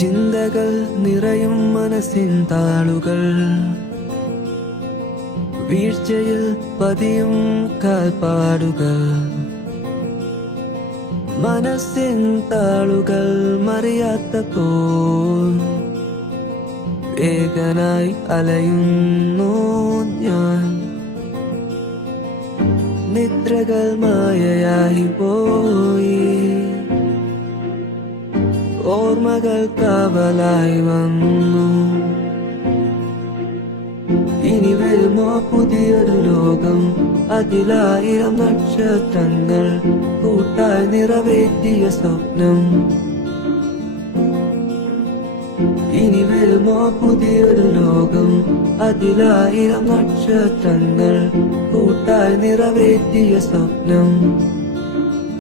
ചിന്തകൾ നിറയും മനസ്സിൻ താളുകൾ, വീഴ്ചയിൽ പതിയും കാൽപ്പാടുകൾ. മനസ്സിൻ താളുകൾ മറിയാത്തപ്പോൾ ഏകനായി അലയുന്നു ഞാൻ. നിദ്രകൾ മായയായി പോയി, ഓർമ്മകൾ കാവലായി വന്നു. ഇനി വരുമോ പുതിയൊരു ലോകം, അതിലായിരം നക്ഷത്രങ്ങൾ കൂട്ടായി നിറവേറ്റിയ സ്വപ്നം. ഇനി വരുമോ പുതിയൊരു ലോകം, അതിലായിരം നക്ഷത്രങ്ങൾ കൂട്ടായി നിറവേറ്റിയ സ്വപ്നം.